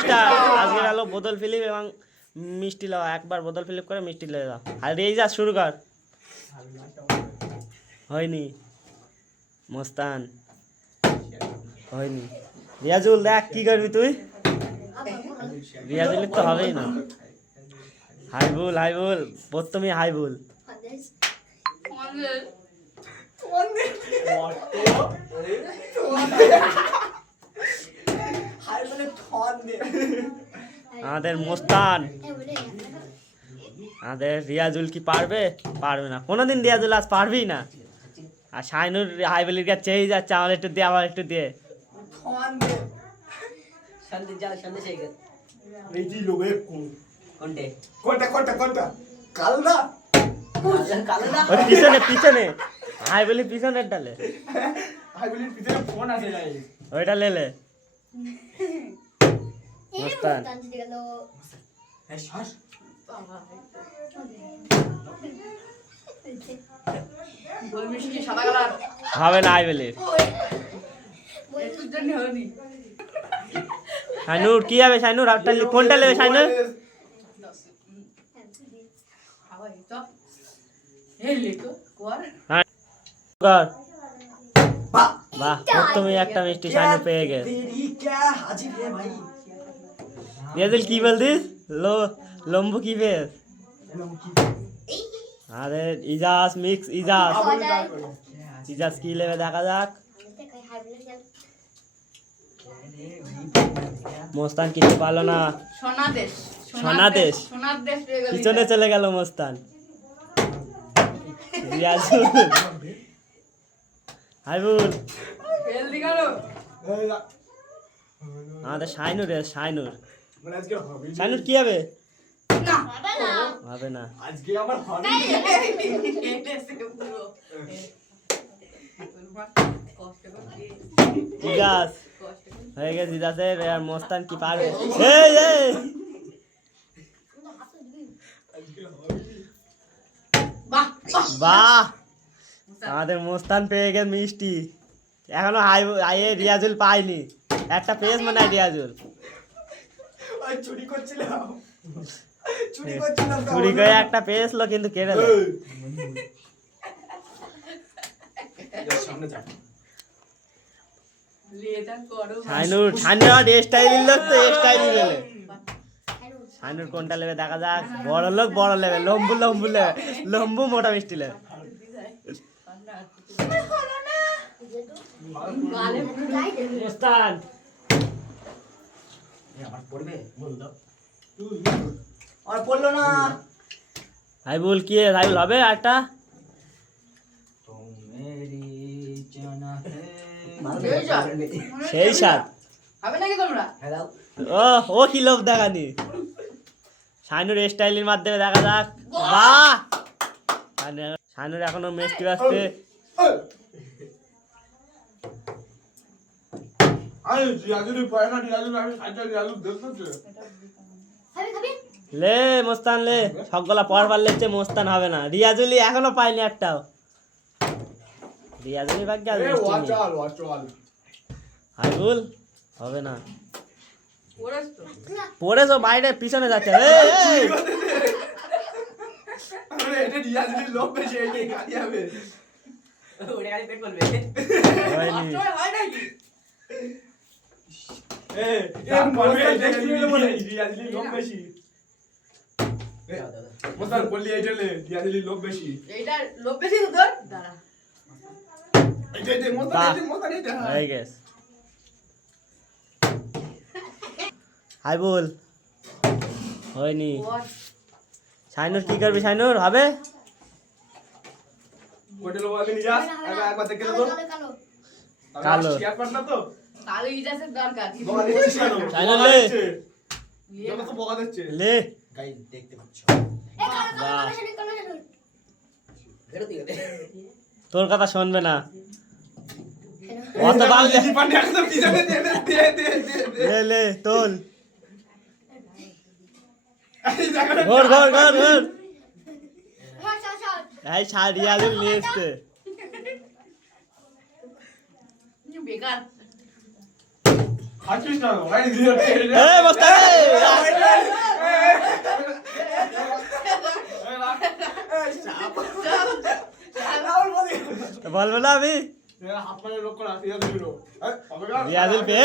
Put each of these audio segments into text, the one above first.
Star আজকের আলো বোতল ফিলিপ এবং মিষ্টি লাও একবার বোতল ফিলিপ করে মিষ্টি লেগে দাও আর এই যা শুরু কর। হয়নি। মোস্তান। হয়নি। রিয়াজুল দেখ কি করবি তুই? রিয়াজুল তো হবেই না। হাইবুল হাইবুল প্রথমে হাইবুল আমাদের মোস্তান। আমাদের রিয়াজুল কি পারবে? পারবে না। কোনোদিন রিয়াজুল আজ পারবেই না। আর শাইনুর হাইবুলির কাছে চেয়ে যাচ্ছে আমার একটু দিয়ে আমার একটু দিয়ে পিছনে পিছনে। হাইবুলি পিছনের ডালে। আই বলি পিছনে ফোন আছে ওইটা লেলে মোস্তান হ্যাঁ হবে না হয়নি শাইনুর কি হবে শাইনুর লে- কোনটা নেবে শাইনুর হাওয়াই তো এই লেখো কোয়ার কর বাহ তুমি একটা মিষ্টি সানু পেয়ে গেছে। নিয়াজিল কি বলতিস? লো লম্বু কি ফেস আরে ইজাজ মিক্স ইজাজ। ইজাজ কি লেবে দেখা যাক। মস্তান কিছু পালো না। সোনাদেশ সোনাদেশ? পিছনে চলে গেল মস্তান। রিয়াজুল। হাইবুল ফেল দি গেল আমাদের শাইনুর রে শাইনুর মানে আজকে হবে শাইনুর কি হবে? না। হবে না। আজকে আমার হবে কেটে সে পুরো ইজাজ হয়ে গেছে ইজাজের আর মোস্তান কি পারবে? এই এই। বাহ বাহ। বাহ। আমাদের মোস্তান পেয়ে গেছে মিষ্টি। এখনও হাই আইয়ে রিয়াজুল পাইনি একটা পেজ মনে হয় রিয়াজুল। ওই চুরি করছিলাম। চুরি করে একটা পেয়েছিল কিন্তু কেড়ে কোনটা নেবে দেখা যাক। বড় লোক বড় লেবে লম্বু লম্বু লেবে লম্বু মোটা মিষ্টি নেবে গালে মোস্তান এ, আমার পড়বে বল দাও আর পড়ল না হাইবুল কি হবে একটা। সেই সাত। হবে নাকি তোমরা? হ্যালো ও ও কি লোক দেখানি? শাইনুর স্টাইলের মাধ্যমে দেখা যাক। বাহ! শাইনুর- শাইনুর এখনও মিষ্টি আসছে আরে রিয়াজুরি পয়সা রিয়াজুরি আমি সাইকেল রিয়াজুর দেখতেছি লে মোস্তান লে সবগুলা পর পার লেচ্ছে মোস্তান হবে না। রিয়াজুলি এখনও পাইনি একটাও। রিয়াজুলি ভাগ্যে আর হবে না। পড়েছো বাইরে পিছনে যাচ্ছে। এটা বেশি গাড়ি হবে। ওটা খালি পেট বলবে হয়নি হয় নাকি? ওয়াট কি করবি? শাইনুর হবে? হোটেল ওয়ালে নিয়ে যাস একবার একবার দেখে তো কালো। শেয়ার না তো? কালো ইজাসের দরকার। বকা দিচ্ছিস কেন? চাইনা লে। তো বকা দিচ্ছে। লে। গাইস দেখতে পাচ্ছ? তোর কথা শুনবে না। অত বাংলা লে লে তোল। এই ঘর ঘর ঘর ঘর। এই রিয়াজুল নিয়ে এসছে। বেকার। হাঁটছিস না ভাই, দিয়ে দে। এ মোস্তাক এ! বলব না আমি। এই? রিয়াজুল পে!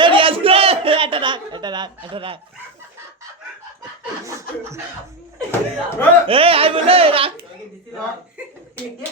এটা রাখ এটা রাখ এটা রাখ। এই, এই Iya.